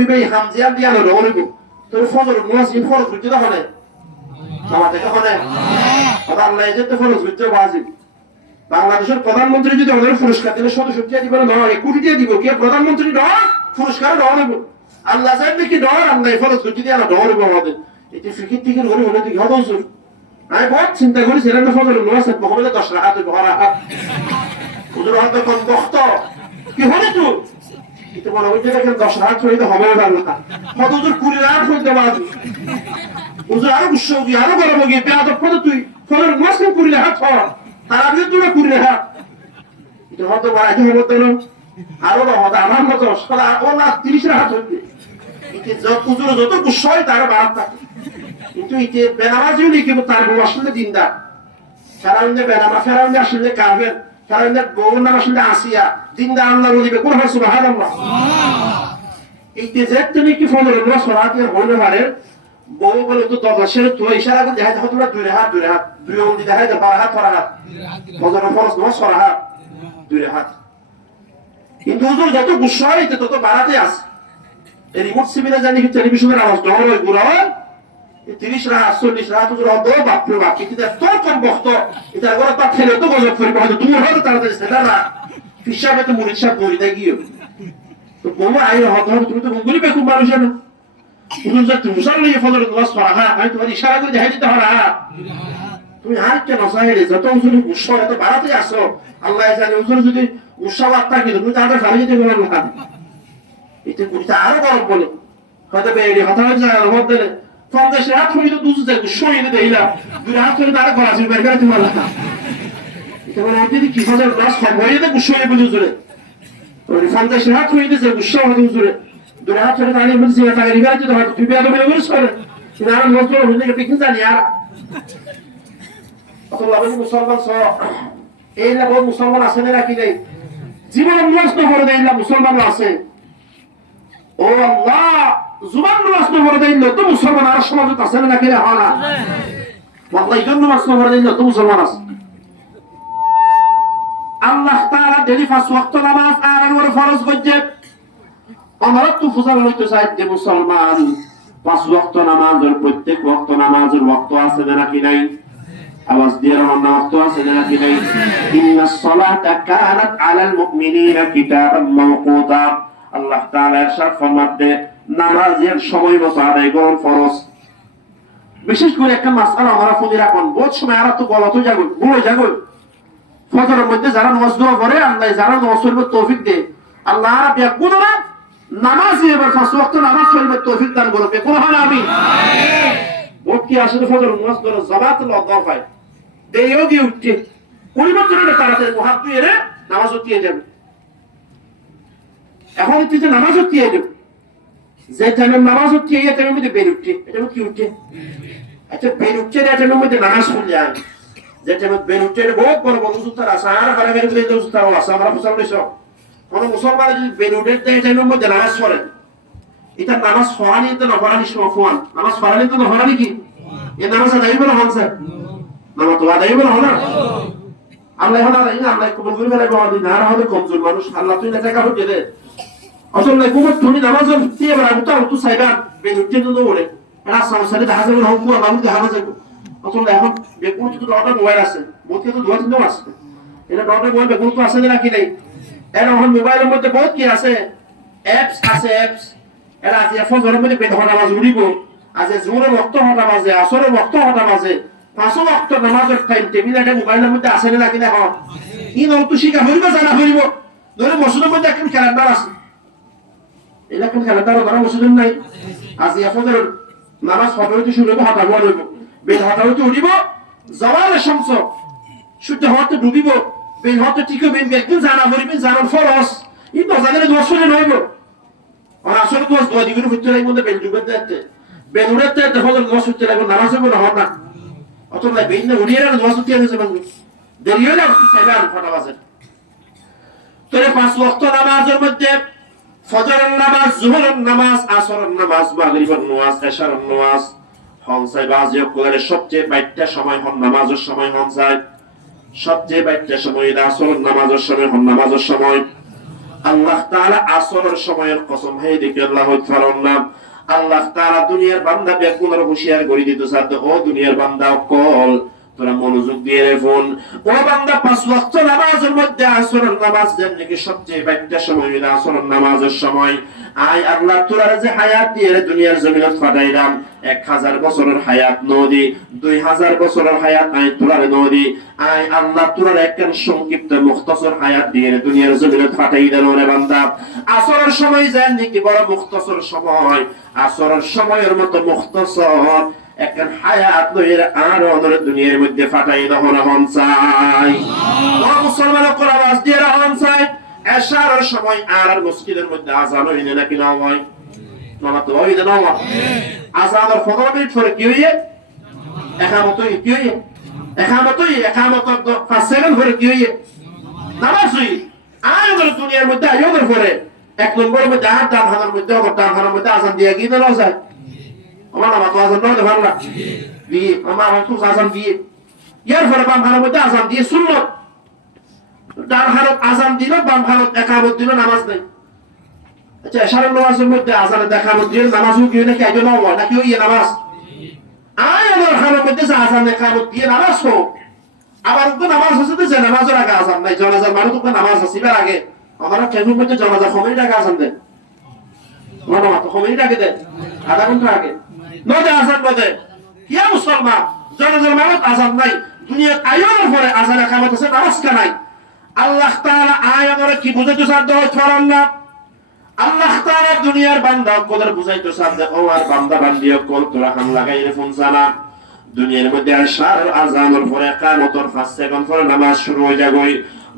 বিবেই হামজিয়া দিয়া না রইব তোর ফজর মুয়াজ্জিন ফরজ বুঝতে হবে আমাদের কখনো কথা আল্লাহ এই যে তো ফরজ বুঝতে ওয়াজিব বাংলাদেশের প্রধানমন্ত্রী যদি আমাদের পুরস্কার দিলে 170 দিবেন না 1 কোটি দিয়ে দিব কে প্রধানমন্ত্রী নয় পুরস্কার দেওয়া হবে আল্লাহ চাইবে কি ডর আল্লাহ ফরজ বুঝতে দিয়া না ডর হবে আমাদের এটি ফিকির থেকে করে হলে কি হবে হুজুর আমি বহুত চিন্তা করি ছিলেন না ফজর মুয়াজ্জিন মোহাম্মদ 10 রাকাত বহরা হুজুর হয়তো কোন বক্ত কি হলে তুই itu mana ujung kan 10 রাত হইতে হবে না কত হুজুর 20 রাত হইতে পারে হুজুর আরো গুসৌগি আরো গরম গিয়ে বেয়াদব কত তুই ফজর মাসে 20 রাত হয় তার আগে তুই 20 রাত এটা হয়তো বড় কি হলো তো আরো না হতো আমার মত সারা ওলা 30 রাত হইতে এতে যত হুজুর যত গুসয় তার বাড়াত থাকে কিন্তু এতে বেনামাজি হলে কি তার বউ আসলে দিনদার সারাউন্ডে বেনামা ফেরাউন্ডে আসলে কাফের ফেরাউন্ডে বউ নাম আসলে আসিয়া দিনদার আল্লাহর ওলি কোন হয় সুবহানাল্লাহ এইতে যে তুমি কি ফজর নামাজ পড়াতে হইলে পারে বউ বলে তো দশের তো ইশারা করে দেখা তোমরা দুই হাত দুই ওলি দেখা যায় বারো হাত ফরা হাত ফজর ফরজ নামাজ ফরা হাত দুই হাত কিন্তু হুজুর যত গুসা হইতে তত বাড়াতে আছে এই রিমোট সিভিলে জানি কি টেলিভিশনের আওয়াজ ডর হয় গুড়া 30 রাত 40 রাত হুজুর অদ বাপ রে বাপ কিন্তু তোর কোন বক্ত এটা করে তা ছেলে তো গজব করে হয়তো তুমি হয়তো তাড়াতাড়ি সেটা না হিসাবে তো মুরিদ সাহেব বলিতে গিয়ে তো বউ আইলো হতো তুমি তো গুলি বেকুব মানুষ না হুজুর যে তুমি মুসল্লি ফজর নামাজ পড়া হ্যাঁ আমি তোমার ইশারা করে দেখাই দিতে হবে তুমি আর কেন চাইলে যত হুজুর গুসা এত বাড়াতে আসো আল্লাহ জানে হুজুর যদি গুসা বার্তা কি তুমি তাদের ফালি দিতে পারবে না এটা কুড়িটা আরো গরম বলে হয়তো বেড়ে হতা হয়ে যায় রহমত দিলে 50 রাত হইতো দুজে যায় গুসা হয়ে দেইলা দুই রাত করে তারা করা আছে বের করে তোমার লাগা এটা মানে যদি কি ফজর নামাজ পড়ে তো গুসা হয়ে বলে হুজুরে ওই 50 রাত হইতে যে গুসা হয়ে হুজুরে দুই রাত করে তাহলে বলছি এটা রিভার দিতে হয় তুই বেয়াদব হয়ে গেছিস করে কিন্তু আর নজর হইলে কি ঠিক জানি আর অত লাভ মুসলমান সহ এই না বহুত মুসলমান আছে না কি নাই জীবন নষ্ট করে দেয় না মুসলমান আছে ও আল্লাহ জুবান নষ্ট করে দেয় না তো মুসলমান আর সমাজে আছে না কি হয় না ওয়াল্লাহি জন্য নষ্ট করে দেয় না তো মুসলমান আছে আল্লাহ তাআলা ডেলি 5 ওয়াক্ত নামাজ আর ওর ফরজ করছে আমরা তো ফজর হইতে চাই যে মুসলমান 5 ওয়াক্ত নামাজের প্রত্যেক ওয়াক্ত নামাজের ওয়াক্ত আছে নাকি নাই আওয়াজ দিয়ে রহমান ওয়াক্ত আছে নাকি নাই ইন্নাস সালাতা কানাত আলাল মুমিনিনা কিতাবান মাওকুতা আল্লাহ তাআলা ইরশাদ ফরমাতে নামাজের সময় মতো আদায় করুন ফরজ বিশেষ করে একটা মাসআলা আমরা ফুদি রাখুন বহুত সময় আর তো গলত যাগো ভুলে যাগো ফজরের মধ্যে যারা নামাজ দোয়া করে আল্লাহ যারা নামাজ পড়বে তৌফিক দেয় আল্লাহ বিয়া কোন না নামাজি এবার 5 ওয়াক্ত নামাজ পড়বে তৌফিক দান করবে কোন হয় আমিন বহুত কি আসলে ফজর নামাজ করে জামাতুল আদাহ হয় দেইও দিয়ে উঠছে পরিবর্তনের তাড়াতাড়ি হাত দিয়ে নামাজ উঠিয়ে যাবে এখন তুই নামাজ উঠিয়ে যাবে যে টাইমে নামাজ উঠিয়ে এই টাইমের মধ্যে বের উঠছে এটা কি উঠছে আচ্ছা বের উঠছে না টাইমের মধ্যে নামাজ পড়লে যায় যে টাইমে বের উঠছে বহুত বড় বড় সুতার আছে আর ঘরে বের করে দেওয়া সুতার আছে আমরা মুসলমান সব কোন মুসলমান যদি বের উঠে এই টাইমের মধ্যে নামাজ পড়ে এটা নামাজ পড়ানি তো না পড়ানি সফওয়ান নামাজ পড়ানি তো না পড়ানি কি এই নামাজ আদায় বলা হচ্ছে নামাজ তো আদায় বলা হলো আল্লাহ আল্লাহ কবুল করে ফেলে বাবা দিন আর হলে কমজোর মানুষ আল্লাহ তুই না টাকা হতে দে আসলে কুমত তুমি নামাজ দিয়ে বলা তো সাইবা বেরুতে তো ওরে এটা সংসারে দেখা যাবে হোক বা বাবু দেখা যাবে আসলে এখন বেকুন তো ডটা মোবাইল আছে বহুত কিছু দোয়া চিন্তা আছে এটা ডটা মোবাইল বেকুন তো আছে না কি নাই এটা এখন মোবাইলের মধ্যে বহুত কি আছে অ্যাপস আছে অ্যাপস এটা আজ এখন জোরের মধ্যে বেদ নামাজ উড়িব আজ জোরের রক্ত হটা মাঝে আসরের রক্ত হটা মাঝে 5 ওয়াক্ত নামাজের টাইম টেবিল এটা মোবাইলের মধ্যে আছে না কি না হয় ই নাও তো শিখা হইব জানা হইব ধরে মসজিদের মধ্যে একটা ক্যালেন্ডার আছে এটা কোন ক্যালেন্ডার ধরা মসজিদের নাই আজ এখন নামাজ পড়া হইতে শুরু হবে হাঁটা হইব বেদ হাঁটা হইতে উঠিব জাওয়ালের শামস সূর্য হতে ডুবিব বেদ হতে ঠিক হবে একদিন জানা হইবে জানার ফরজ ই তো জানালে দোষ হইলে হইব আর আসলে দোষ দোয়া দিগুলো হইতে লাগবে মধ্যে বেদ ডুবে দিতে বেদ উড়াতে দেখো দোষ হইতে লাগবে নামাজ হবে না হবে না অথবা বেদ না উড়িয়ে রাখলে দোষ হইতে যাবে দেরি হলে সাইবার ফটা বাজে তোরে 5 ওয়াক্ত নামাজের মধ্যে ফজরের নামাজ জোহরের নামাজ আসরের নামাজ মাগরিবের নামাজ এশারের নামাজ হনসাই বাজিও করে সবচেয়ে বাইটা সময় হন নামাজের সময় হনসাই সবচেয়ে বাইটা সময় আসরের নামাজের সময় হন নামাজের সময় আল্লাহ তাআলা আসরের সময়ের কসম হে দেখে আল্লাহ ফরমান আল্লাহ তাআলা দুনিয়ার বান্দা বেকুনার হুঁশিয়ার করে দিতে সাথে ও দুনিয়ার বান্দা কল তোরা মনোযোগ দিয়ে রেফুন ও বান্দা পাঁচ ওয়াক্ত নামাজের মধ্যে আসরের নামাজ যেন নাকি সবচেয়ে বাড়তি সময় হইলো আসরের নামাজের সময় আয় আল্লাহ তোরা যে হায়াত দিয়ে দুনিয়ার জমিনে ফাটাইলাম 1000 বছরের হায়াত নদী 2000 বছরের হায়াত আয় তোরা নদী আয় আল্লাহ তোরা একখান সংক্ষিপ্ত মুখতাসর হায়াত দিয়ে দুনিয়ার জমিনে ফাটাই দিল রে বান্দা আসরের সময় যেন নাকি বড় মুখতাসর সময় আসরের সময়ের মতো মুখতাসর একখান হায়াত লইয়ের আর অনর দুনিয়ার মধ্যে ফাটাই দহন হন চাই ও মুসলমানের কোন আওয়াজ দিয়ে রহন চাই এশারের সময় আর মসজিদের মধ্যে আযান হইলে নাকি না হয় নামাজ তো হইলে না হয় আযানের 15 মিনিট পরে কি হইয়ে একামতই কি হইয়ে একামত 5 সেকেন্ড পরে কি হইয়ে নামাজ হই আর দুনিয়ার মধ্যে আয়োগের পরে এক নম্বরের মধ্যে আর ডান হাতের মধ্যে ডান হাতের মধ্যে আযান দিয়ে কি না যায় আমার নামাজ আযান না দেখার না দিয়ে আমার তো আযান দিয়ে ইয়ার পরে বাম হাতের মধ্যে আযান দিয়ে সুন্নাত ডান হাত আযান দিল বাম হাত একামত দিল নামাজ নাই আচ্ছা এশারের নামাজের মধ্যে আযানে দেখামত দিল নামাজও কি নাকি আইতো না হয় নাকি ওই নামাজ আয় আমার হাতের মধ্যে আযান একামত দিয়ে নামাজ হোক আবার তো নামাজ আছে যে নামাজের আগে আযান নাই জানাজার মানুষ তো নামাজ আছে এর আগে আমরা কেমন মধ্যে জানাজা খমের আগে আযান দেয় মানে তো খমের আগে দেয় আধা ঘন্টা আগে নদে আযান নদে ইয়া মুসলমান জানাজার মানুষ আযান নাই দুনিয়া আয়োর পরে আযান একামত আছে নামাজ কা নাই আল্লাহ তাআলা আয়াতরে কি বুঝাইতে সাধ্য করেন না আল্লাহ তাআলা দুনিয়ার বান্দা কোদের বুঝাইতে সাধ্য ও আর বান্দা বান্দিও কোন তোরা হাম লাগাইরে ফোন জানা দুনিয়ার মধ্যে আশার আযানের পরে কিয়ামতের 5 সেকেন্ড পরে নামাজ শুরু হয়ে যাবে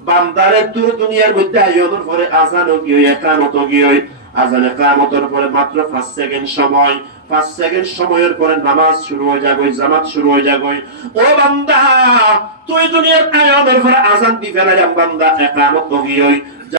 বান্দারে দুনিয়ার মধ্যে আয়োর পরে আযানও কি হয় কিয়ামতও কি হয় আযানে কিয়ামতের পরে মাত্র 5 সেকেন্ড সময় 5 সেকেন্ড সময়ের পরে নামাজ শুরু হয়ে যাবে জামাত শুরু হয়ে যাবে ও বান্দা তুই দুনিয়ার আয়ামের পরে আযান দি ফেলাইলাম বান্দা ইকামত কি হই